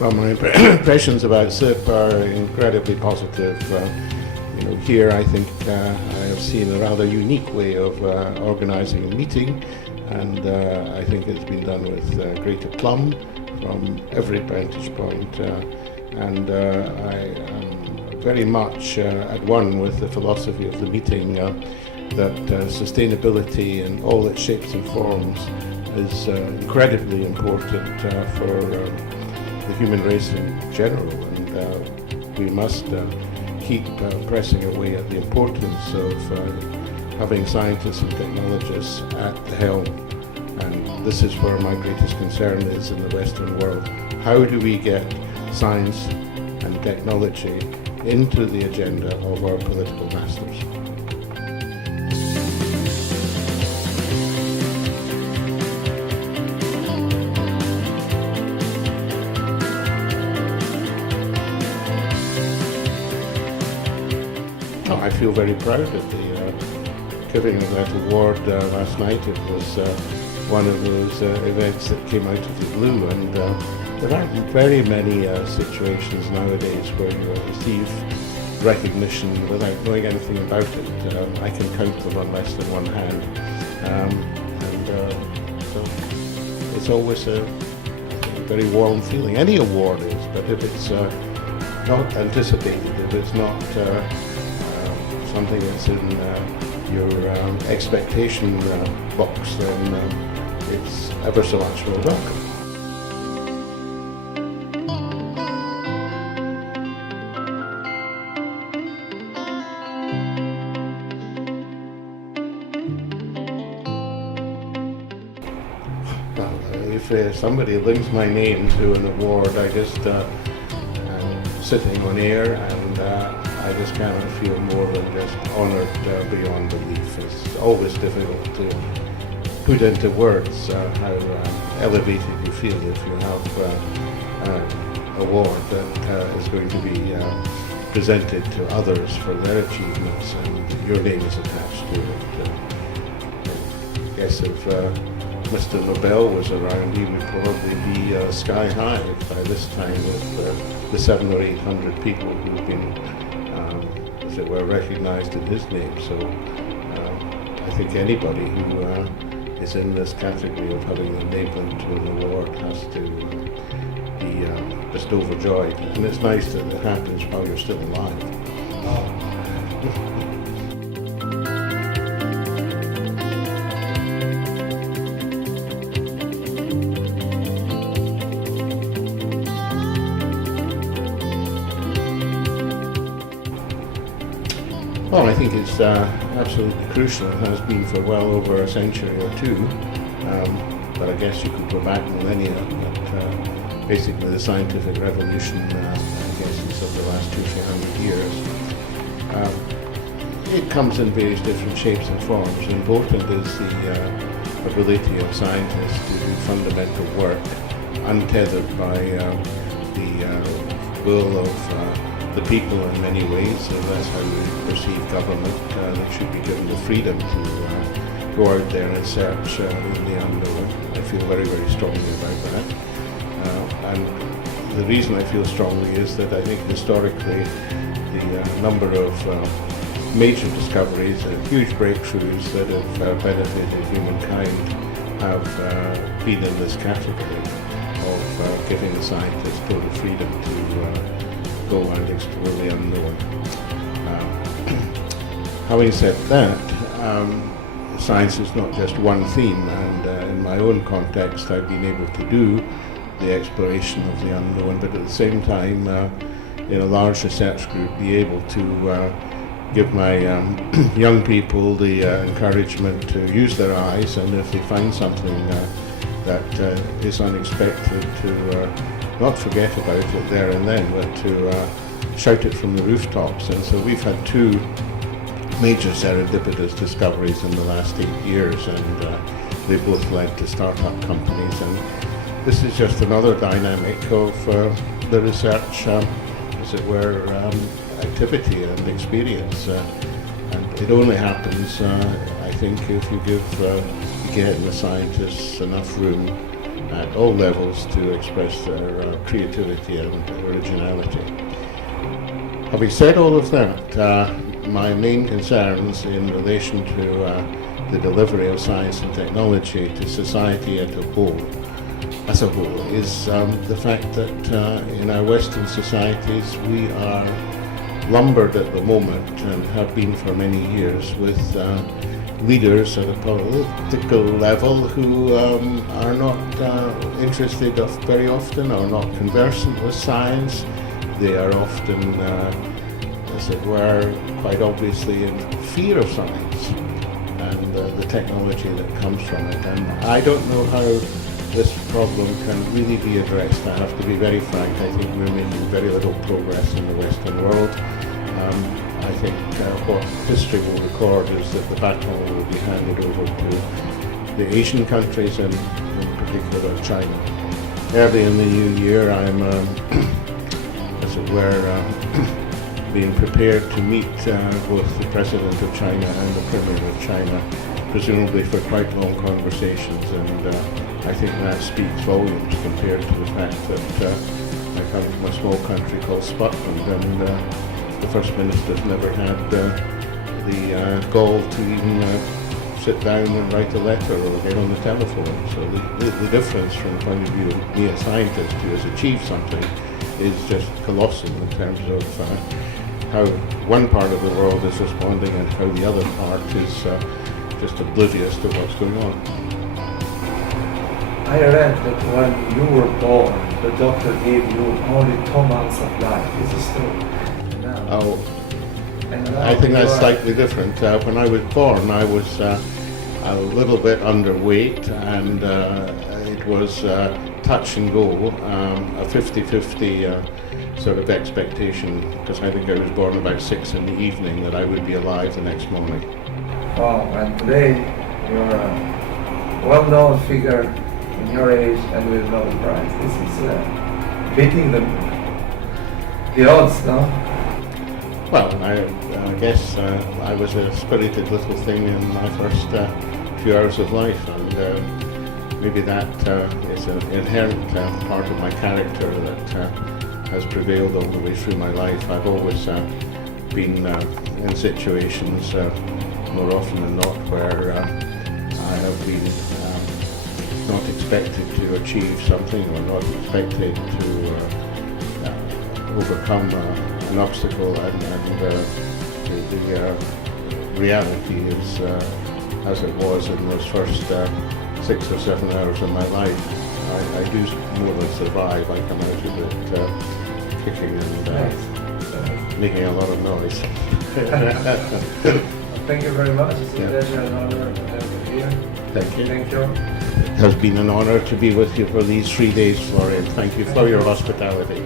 Well, my impressions about SIP are incredibly positive. Here I think I have seen a rather unique way of organising a meeting, and I think it's been done with great aplomb from every vantage point, and I am very much at one with the philosophy of the meeting that sustainability in all its shapes and forms is incredibly important for the human race in general, and we must keep pressing away at the importance of having scientists and technologists at the helm. And this is where my greatest concern is in the Western world. How do we get science and technology into the agenda of our political masters? I feel very proud of the giving of that award last night. It was one of those events that came out of the blue, and there aren't very many situations nowadays where you receive recognition without knowing anything about it. I can count them on less than one hand, so it's always a very warm feeling. Any award is, but if it's not anticipated, if it's not something that's in your expectation box, then it's ever so much more welcome. If somebody links my name to an award, I just I'm sitting on air, and I just cannot feel more than just honoured beyond belief. It's always difficult to put into words how elevated you feel if you have an award that is going to be presented to others for their achievements, and your name is attached to it. I guess if Mr. Nobel was around, he would probably be sky high by this time with the 700 or 800 people who've been, as it were, recognized in his name. So I think anybody who is in this category of having their name linked to an award has to be just overjoyed. And it's nice that it happens while you're still alive. Well, I think it's absolutely crucial. It has been for well over a century or two, but I guess you could go back millennia. But basically, the scientific revolution, I guess, is of the last 200-300 years. It comes in various different shapes and forms. Important is the ability of scientists to do fundamental work, untethered by the will of the people in many ways, and that's how we perceive government. They should be given the freedom to go out there and search in the unknown. I feel very, very strongly about that. And the reason I feel strongly is that I think historically the number of major discoveries and huge breakthroughs that have benefited humankind have been in this category of giving the scientists total freedom to go and explore the unknown. Having said that, science is not just one theme, and in my own context I've been able to do the exploration of the unknown, but at the same time in a large research group be able to give my young people the encouragement to use their eyes, and if they find something that is unexpected, to not forget about it there and then, but to shout it from the rooftops. And so we've had two major serendipitous discoveries in the last 8 years, and they both led to startup companies. And this is just another dynamic of the research, as it were, activity and experience. And it only happens, I think, if you give the scientists enough room at all levels to express their creativity and originality. Having said all of that, my main concerns in relation to the delivery of science and technology to society as a whole, is the fact that in our Western societies we are lumbered at the moment, and have been for many years, with leaders at a political level who are not interested very often, or not conversant with science. They are often, as it were, quite obviously in fear of science and the technology that comes from it. And I don't know how this problem can really be addressed. I have to be very frank. I think we're making very little progress in the Western world. I think what history will record is that the baton will be handed over to the Asian countries, and in particular China. Early in the new year, I'm, as it were, being prepared to meet both the President of China and the Premier of China, presumably for quite long conversations, and I think that speaks volumes compared to the fact that I come from a small country called Scotland, and the First Minister's never had the gall to even sit down and write a letter or get on the telephone. So the difference from the point of view of me, a scientist who has achieved something, is just colossal in terms of how one part of the world is responding and how the other part is just oblivious to what's going on. I read that when you were born, the doctor gave you only 2 months of life. Is this true? Oh, I think that's slightly different. When I was born, I was a little bit underweight, and it was touch and go, a 50-50 sort of expectation, because I think I was born about 6 in the evening, that I would be alive the next morning. Wow, and today you're a well-known figure in your age and with Nobel Prize. This is beating the odds, no? Well, I guess I was a spirited little thing in my first few hours of life, and maybe that is an inherent part of my character that has prevailed all the way through my life. I've always been in situations, more often than not, where I have been not expected to achieve something, or not expected to overcome an obstacle, and the reality is, as it was in those first 6 or 7 hours of my life, I do more than survive. I come out of it kicking and making a lot of noise. Thank you very much. It's a pleasure and honor to have you here. Thank you. Thank you. It has been an honor to be with you for these 3 days, Florian. Thank you for your hospitality.